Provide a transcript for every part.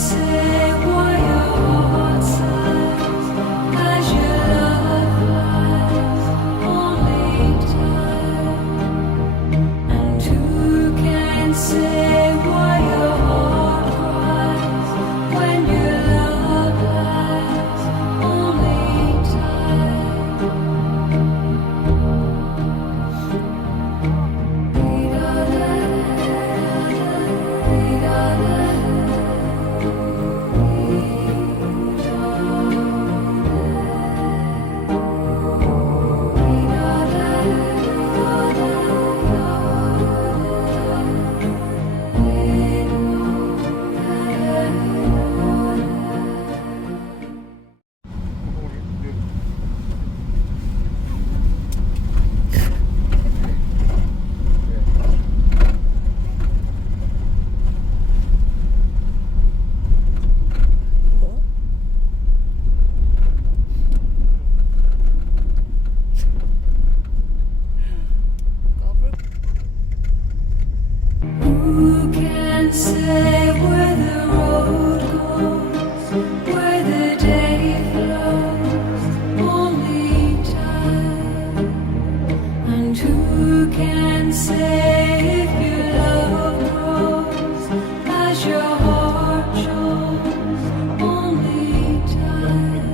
say why your heart sighs as your love flies, only time. And who can say why your heart cries when your love lies, only time. Who can say where the road goes, where the day flows, only time. And who can say if your love grows as your heart shows, only time.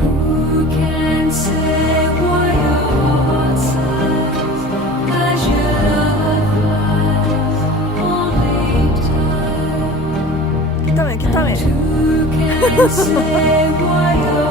Who can say why your heart sighs as your love flies, only time. 기타매. Who can say why your